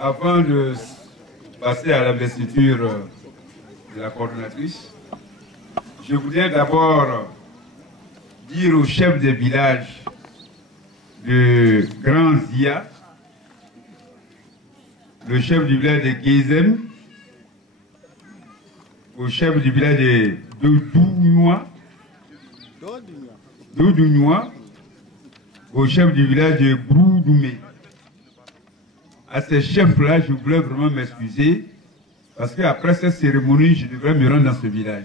Avant de passer à l'investiture de la coordonnatrice, je voudrais d'abord dire au chef des villages de Grand Zia, le chef du village de Gézem, au chef du village de Doudounois, au chef du village de Broudoumé. À ces chefs-là, je voulais vraiment m'excuser parce qu'après cette cérémonie, je devrais me rendre dans ce village.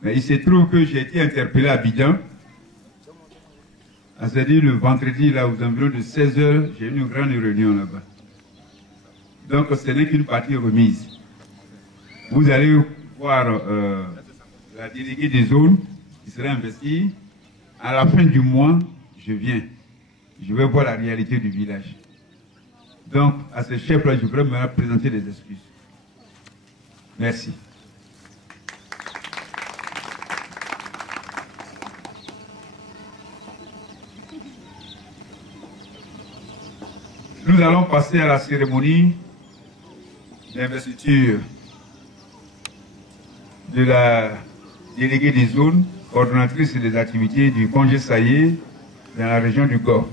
Mais il se trouve que j'ai été interpellé à Abidjan. C'est-à-dire le vendredi, là, aux environs de 16 h, j'ai eu une grande réunion là-bas. Donc, ce n'est qu'une partie remise. Vous allez voir la déléguée des zones qui sera investie. À la fin du mois, je viens. Je vais voir la réalité du village. Donc, à ce chef-là, je voudrais me présenter des excuses. Merci. Nous allons passer à la cérémonie d'investiture de la déléguée des zones, coordonnatrice des activités du congé Saillé dans la région du Gor.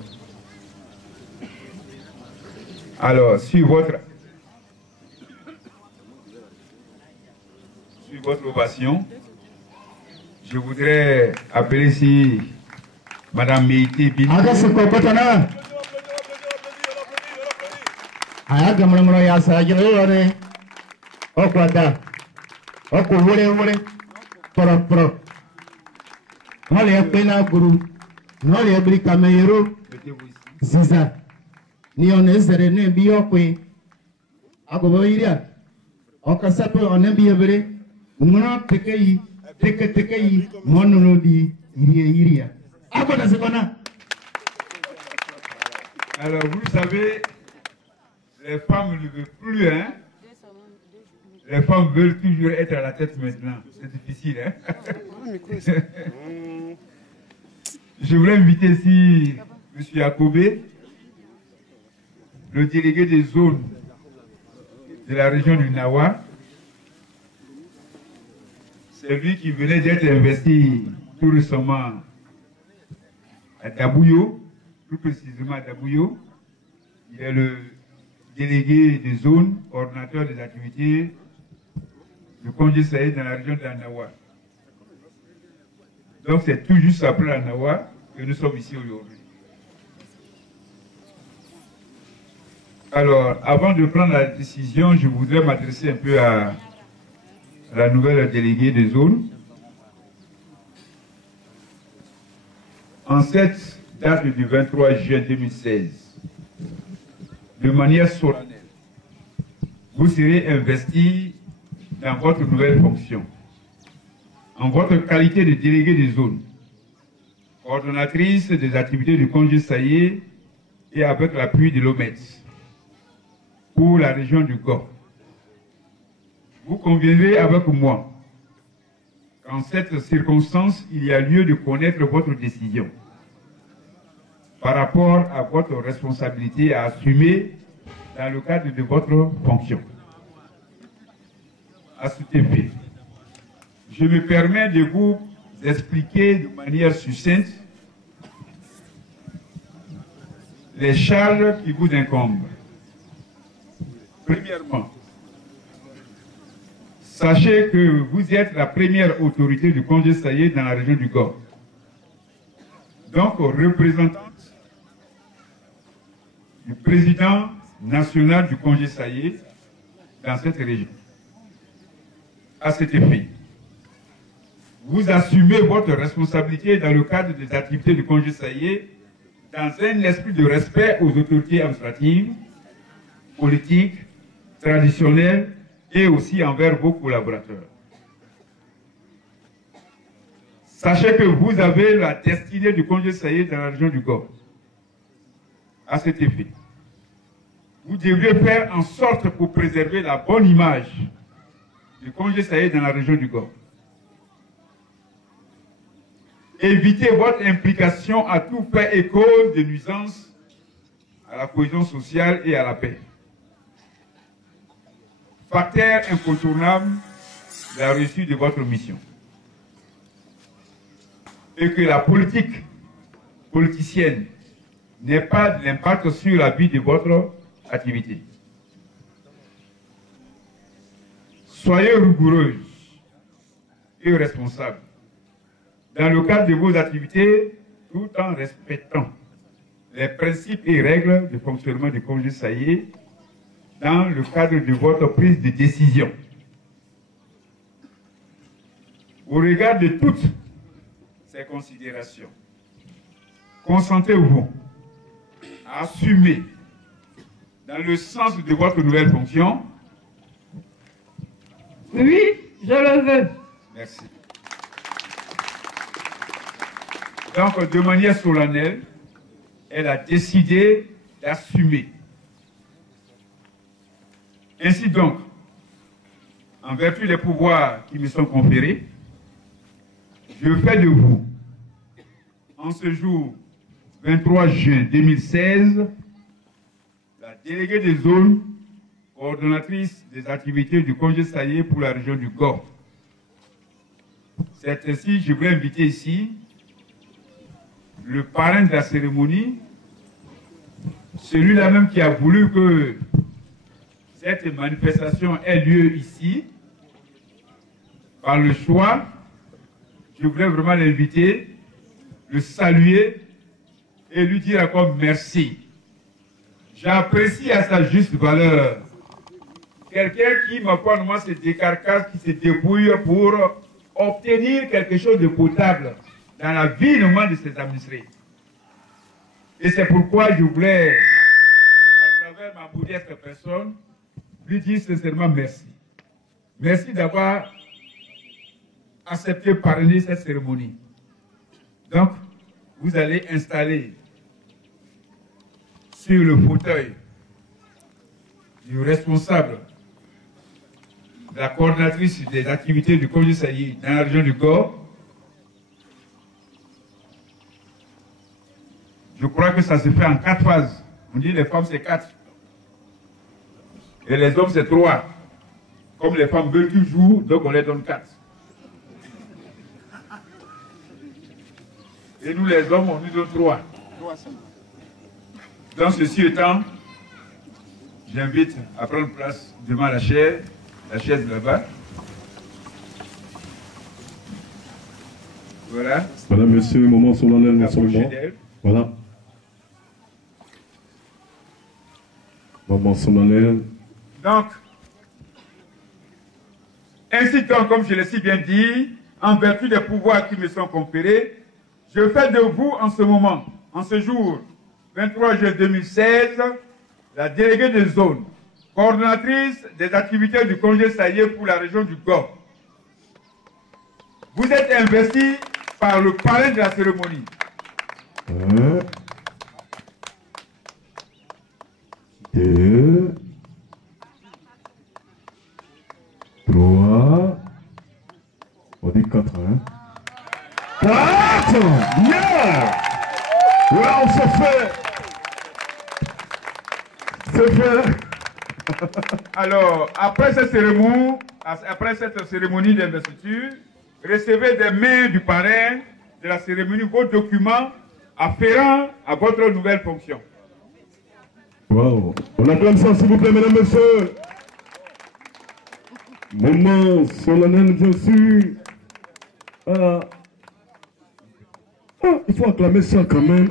Alors, sur votre ovation, je voudrais appeler ici Madame Meïté Bini. Ziza ni onezere ne biyokwe agoboiria okasape onebiebere ngono teke mononodi iria abona sekona. Alors vous savez, les femmes ne veulent plus, hein. Les femmes veulent toujours être à la tête maintenant. C'est difficile, hein. Je voulais inviter ici M. Akobé, le délégué des zones de la région du Nawa. C'est lui qui venait d'être investi tout récemment à Dabouyo, plus précisément à Dabouyo. Il est le délégué des zones, coordinateur des activités du congé Saïd dans la région de la Nawa. Donc c'est tout juste après la Nawa que nous sommes ici aujourd'hui. Alors, avant de prendre la décision, je voudrais m'adresser un peu à la nouvelle déléguée des zones. En cette date du 23 juin 2016, de manière solennelle, vous serez investi dans votre nouvelle fonction, en votre qualité de délégué des zones, coordonnatrice des activités du congé Saillé et avec l'appui de l'OMET pour la région du Gor. Vous conviendrez avec moi qu'en cette circonstance, il y a lieu de connaître votre décision par rapport à votre responsabilité à assumer dans le cadre de votre fonction. À cet effet, je me permets de vous expliquer de manière succincte les charges qui vous incombent. Premièrement, sachez que vous êtes la première autorité du congé Saillé dans la région du Gor. Donc, représentante du président national du congé Saillé dans cette région. À cet effet, vous assumez votre responsabilité dans le cadre des activités du congé Saillé dans un esprit de respect aux autorités administratives, politiques, traditionnelles et aussi envers vos collaborateurs. Sachez que vous avez la destinée du congé Saillé dans la région du Gor. À cet effet, vous devriez faire en sorte pour préserver la bonne image du congé Saillé dans la région du Gor. Évitez votre implication à tout fait et cause de nuisances à la cohésion sociale et à la paix. Facteur incontournable de la réussite de votre mission. Et que la politicienne n'ait pas d'impact sur la vie de votre activité. Soyez rigoureuse et responsable dans le cadre de vos activités tout en respectant les principes et règles de fonctionnement du congé SAIE dans le cadre de votre prise de décision. Au regard de toutes ces considérations, consentez-vous à assumer dans le sens de votre nouvelle fonction? Oui, je le veux. Merci. Donc, de manière solennelle, elle a décidé d'assumer. Ainsi donc, en vertu des pouvoirs qui me sont conférés, je fais de vous, en ce jour 23 juin 2016, la déléguée des zones coordonnatrice des activités du congé SAIE pour la région du Gord. C'est ainsi, je voulais inviter ici le parrain de la cérémonie, celui-là même qui a voulu que cette manifestation ait lieu ici, par le choix. Je voulais vraiment l'inviter, le saluer et lui dire encore merci. J'apprécie à sa juste valeur quelqu'un qui, ma foi, se décarcasse, qui se débrouille pour obtenir quelque chose de potable dans la vie normale de ses administrés. Et c'est pourquoi je voulais, à travers ma modeste personne, lui dire sincèrement merci. Merci d'avoir accepté de parrainer cette cérémonie. Donc, vous allez installer sur le fauteuil du responsable de la coordinatrice des activités du congé SAIE dans la région du Gord. Je crois que ça se fait en 4 phases. On dit les femmes c'est 4. Et les hommes c'est 3. Comme les femmes veulent toujours, donc on les donne 4. Et nous les hommes, on nous donne 3. Donc ceci étant, j'invite à prendre place devant la chaise là-bas. Voilà. Voilà, monsieur, moment solennel, absolument. Voilà. Moment solennel. Donc, ainsi donc, comme je l'ai si bien dit, en vertu des pouvoirs qui me sont conférés, je fais de vous en ce moment, en ce jour, 23 juin 2016, la déléguée de zone, coordonnatrice des activités du congé SAIE pour la région du Gord. Vous êtes investi par le parrain de la cérémonie. 1, 2, 3, on dit 4, hein? 4! Yeah! Là, on se fait! C'est fait! Alors, après cette cérémonie d'investiture, recevez des mains du parrain de la cérémonie vos documents afférents à votre nouvelle fonction. Wow! On acclame ça, s'il vous plaît, mesdames, messieurs! Moment solennel, bien sûr! Ah, il faut acclamer ça quand même!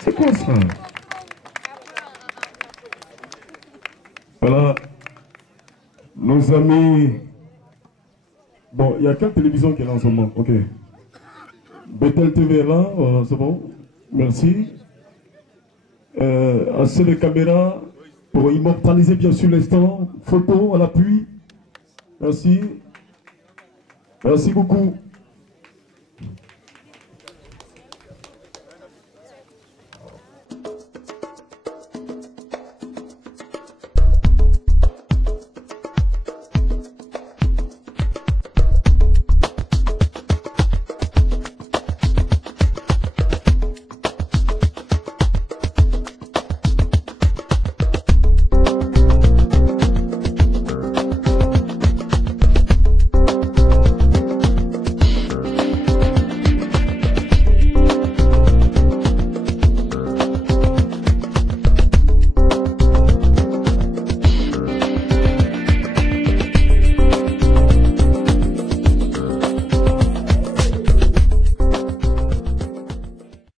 C'est quoi ça? Voilà, nos amis. Bon, il y a quelle télévision qui est là en ce moment? Ok. Bethel TV est là, c'est bon. Merci. Assez de caméras pour immortaliser bien sûr l'instant. Photo à l'appui. Merci. Merci beaucoup.